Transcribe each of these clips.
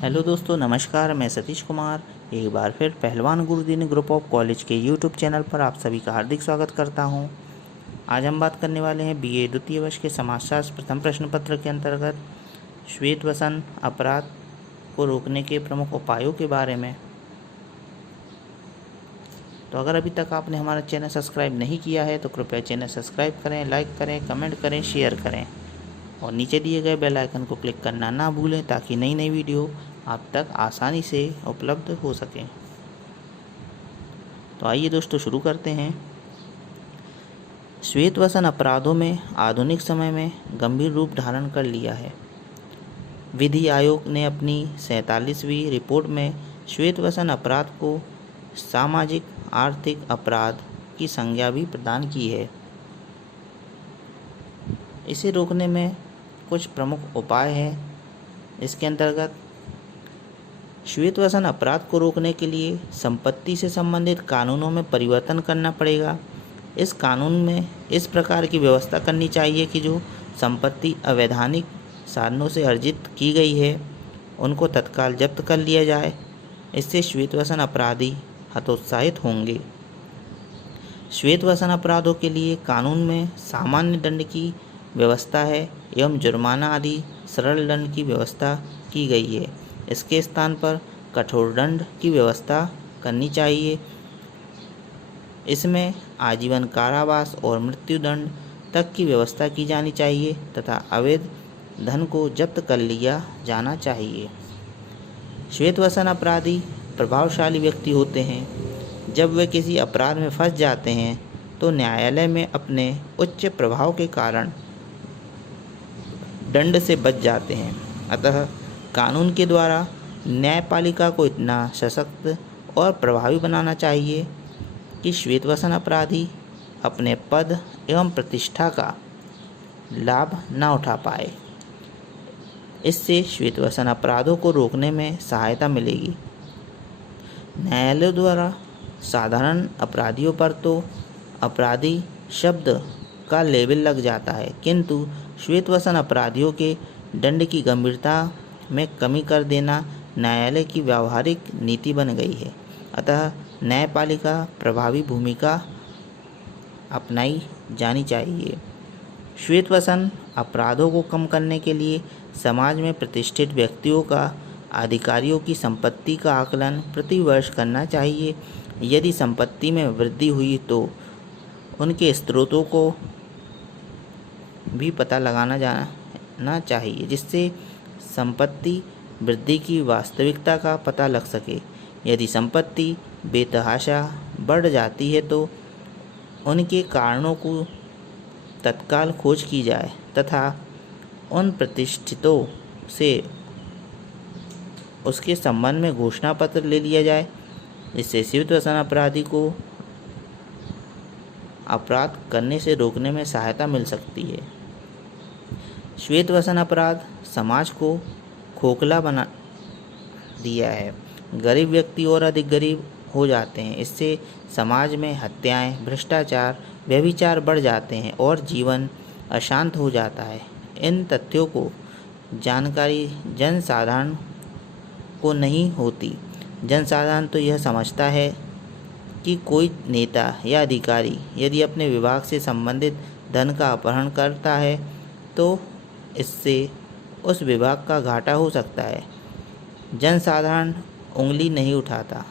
Hello दोस्तों, नमस्कार। मैं सतीश कुमार एक बार फिर पहलवान गुरुदीन ग्रुप ऑफ कॉलेज के यूट्यूब चैनल पर आप सभी का हार्दिक स्वागत करता हूं। आज हम बात करने वाले हैं बीए द्वितीय वर्ष के समाजशास्त्र प्रथम प्रश्न पत्र के अंतर्गत श्वेतवसन अपराध को रोकने के प्रमुख उपायों के बारे में। तो अगर अभी तक आपने हमारा चैनल सब्सक्राइब नहीं किया है तो कृपया चैनल सब्सक्राइब करें, लाइक करें, कमेंट करें, शेयर करें और नीचे दिए गए बेल आइकन को क्लिक करना ना भूलें ताकि नई नई वीडियो आप तक आसानी से उपलब्ध हो सकें। तो आइए दोस्तों शुरू करते हैं। श्वेतवसन अपराधों में आधुनिक समय में गंभीर रूप धारण कर लिया है। विधि आयोग ने अपनी 47वीं रिपोर्ट में श्वेतवसन अपराध को सामाजिक आर्थिक अपराध की संज्ञा भी प्रदान की है। इसे रोकने में कुछ प्रमुख उपाय हैं। इसके अंतर्गत श्वेतवसन अपराध को रोकने के लिए संपत्ति से संबंधित कानूनों में परिवर्तन करना पड़ेगा। इस कानून में इस प्रकार की व्यवस्था करनी चाहिए कि जो संपत्ति अवैधानिक साधनों से अर्जित की गई है उनको तत्काल जब्त कर लिया जाए। इससे श्वेतवसन अपराधी हतोत्साहित होंगे। श्वेतवसन अपराधों के लिए कानून में सामान्य दंड की व्यवस्था है एवं जुर्माना आदि सरल दंड की व्यवस्था की गई है। इसके स्थान पर कठोर दंड की व्यवस्था करनी चाहिए। इसमें आजीवन कारावास और मृत्युदंड तक की व्यवस्था की जानी चाहिए तथा अवैध धन को जब्त कर लिया जाना चाहिए। श्वेतवसन अपराधी प्रभावशाली व्यक्ति होते हैं। जब वे किसी अपराध में फंस जाते हैं तो न्यायालय में अपने उच्च प्रभाव के कारण दंड से बच जाते हैं। अतः कानून के द्वारा न्यायपालिका को इतना सशक्त और प्रभावी बनाना चाहिए कि श्वेतवसन अपराधी अपने पद एवं प्रतिष्ठा का लाभ न उठा पाए। इससे श्वेतवसन अपराधों को रोकने में सहायता मिलेगी। न्यायालय द्वारा साधारण अपराधियों पर तो अपराधी शब्द का लेबल लग जाता है, किंतु श्वेतवसन अपराधियों के दंड की गंभीरता में कमी कर देना न्यायालय की व्यावहारिक नीति बन गई है। अतः न्यायपालिका प्रभावी भूमिका अपनाई जानी चाहिए। श्वेतवसन अपराधों को कम करने के लिए समाज में प्रतिष्ठित व्यक्तियों का अधिकारियों की संपत्ति का आकलन प्रति वर्ष करना चाहिए। यदि संपत्ति में वृद्धि हुई तो उनके स्रोतों को भी पता लगाना जाना चाहिए, जिससे संपत्ति वृद्धि की वास्तविकता का पता लग सके। यदि संपत्ति बेतहाशा बढ़ जाती है तो उनके कारणों को तत्काल खोज की जाए तथा उन प्रतिष्ठितों से उसके संबंध में घोषणा पत्र ले लिया जाए। इससे श्वेतवसन अपराधी को अपराध करने से रोकने में सहायता मिल सकती है। श्वेतवसन अपराध समाज को खोखला बना दिया है। गरीब व्यक्ति और अधिक गरीब हो जाते हैं। इससे समाज में हत्याएं, भ्रष्टाचार, व्यभिचार बढ़ जाते हैं और जीवन अशांत हो जाता है। इन तथ्यों को जानकारी जनसाधारण को नहीं होती। जनसाधारण तो यह समझता है कि कोई नेता या अधिकारी यदि अपने विभाग से संबंधित धन का अपहरण करता है तो इससे उस विभाग का घाटा हो सकता है। जनसाधारण उंगली नहीं उठाता।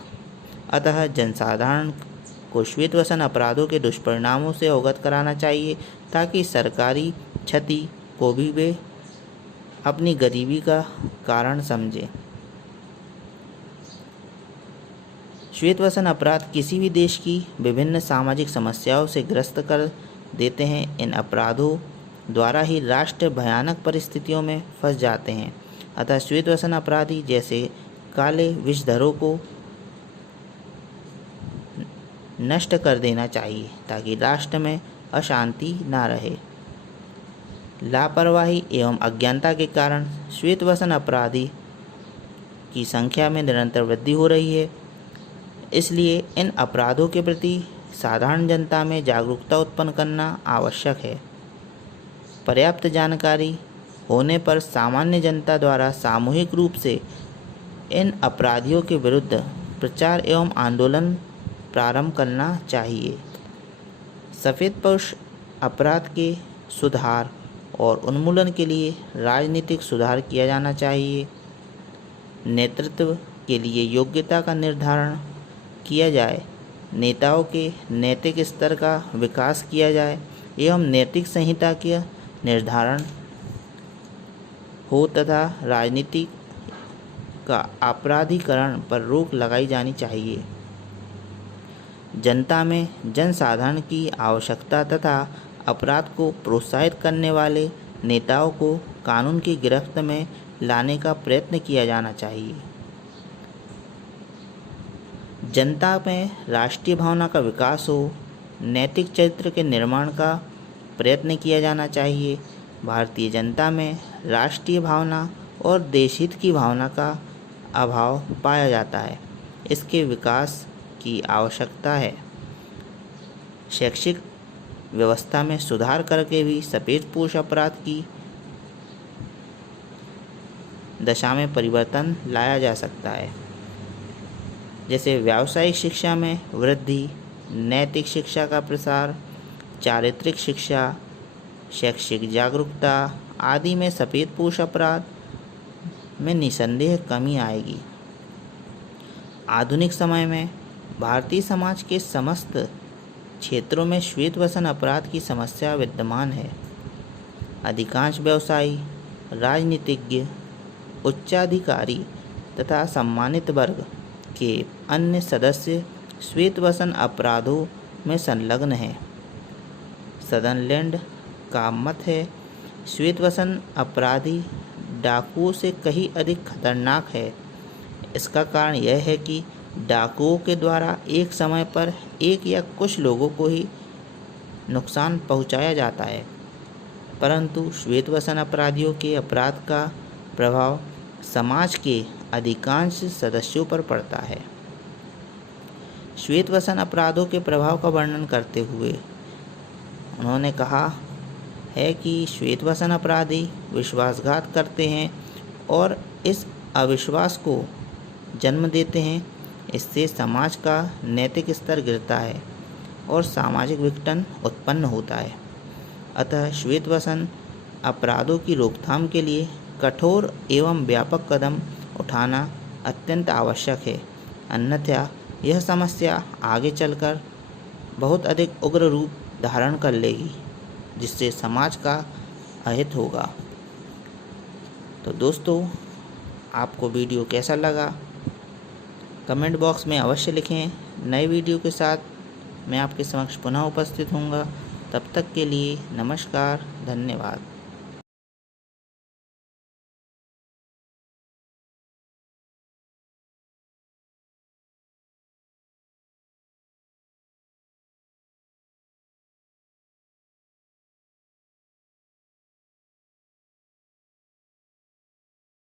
अतः जनसाधारण को श्वेतवसन अपराधों के दुष्परिणामों से अवगत कराना चाहिए ताकि सरकारी क्षति को भी वे अपनी गरीबी का कारण समझें। श्वेतवसन अपराध किसी भी देश की विभिन्न सामाजिक समस्याओं से ग्रस्त कर देते हैं। इन अपराधों द्वारा ही राष्ट्र भयानक परिस्थितियों में फंस जाते हैं। अतः श्वेतवसन अपराधी जैसे काले विषधरों को नष्ट कर देना चाहिए ताकि राष्ट्र में अशांति ना रहे। लापरवाही एवं अज्ञानता के कारण श्वेतवसन अपराधी की संख्या में निरंतर वृद्धि हो रही है। इसलिए इन अपराधों के प्रति साधारण जनता में जागरूकता उत्पन्न करना आवश्यक है। पर्याप्त जानकारी होने पर सामान्य जनता द्वारा सामूहिक रूप से इन अपराधियों के विरुद्ध प्रचार एवं आंदोलन प्रारंभ करना चाहिए। सफ़ेदपोश अपराध के सुधार और उन्मूलन के लिए राजनीतिक सुधार किया जाना चाहिए। नेतृत्व के लिए योग्यता का निर्धारण किया जाए, नेताओं के नैतिक स्तर का विकास किया जाए एवं नैतिक संहिता का निर्धारण हो तथा राजनीति का आपराधीकरण पर रोक लगाई जानी चाहिए। जनता में जनसाधारण की आवश्यकता तथा अपराध को प्रोत्साहित करने वाले नेताओं को कानून की गिरफ्त में लाने का प्रयत्न किया जाना चाहिए। जनता में राष्ट्रीय भावना का विकास हो, नैतिक चरित्र के निर्माण का प्रयत्न किया जाना चाहिए। भारतीय जनता में राष्ट्रीय भावना और देशहित की भावना का अभाव पाया जाता है, इसके विकास की आवश्यकता है। शैक्षिक व्यवस्था में सुधार करके भी सफ़ेदपोश अपराध की दशा में परिवर्तन लाया जा सकता है। जैसे व्यावसायिक शिक्षा में वृद्धि, नैतिक शिक्षा का प्रसार, चारित्रिक शिक्षा, शैक्षिक जागरूकता आदि में सफ़ेदपोश अपराध में निसंदेह कमी आएगी। आधुनिक समय में भारतीय समाज के समस्त क्षेत्रों में श्वेतवसन अपराध की समस्या विद्यमान है। अधिकांश व्यवसायी, राजनीतिज्ञ, उच्चाधिकारी तथा सम्मानित वर्ग के अन्य सदस्य श्वेतवसन अपराधों में संलग्न हैं। सदरलैंड का मत है, श्वेतवसन अपराधी डाकुओं से कहीं अधिक खतरनाक है। इसका कारण यह है कि डाकुओं के द्वारा एक समय पर एक या कुछ लोगों को ही नुकसान पहुंचाया जाता है, परंतु श्वेतवसन अपराधियों के अपराध का प्रभाव समाज के अधिकांश सदस्यों पर पड़ता है। श्वेतवसन अपराधों के प्रभाव का वर्णन करते हुए उन्होंने कहा है कि श्वेतवसन अपराधी विश्वासघात करते हैं और इस अविश्वास को जन्म देते हैं। इससे समाज का नैतिक स्तर गिरता है और सामाजिक विघटन उत्पन्न होता है। अतः श्वेतवसन अपराधों की रोकथाम के लिए कठोर एवं व्यापक कदम उठाना अत्यंत आवश्यक है, अन्यथा यह समस्या आगे चलकर बहुत अधिक उग्र रूप धारण कर लेगी, जिससे समाज का अहित होगा। तो दोस्तों, आपको वीडियो कैसा लगा कमेंट बॉक्स में अवश्य लिखें। नए वीडियो के साथ मैं आपके समक्ष पुनः उपस्थित होऊंगा। तब तक के लिए नमस्कार, धन्यवाद।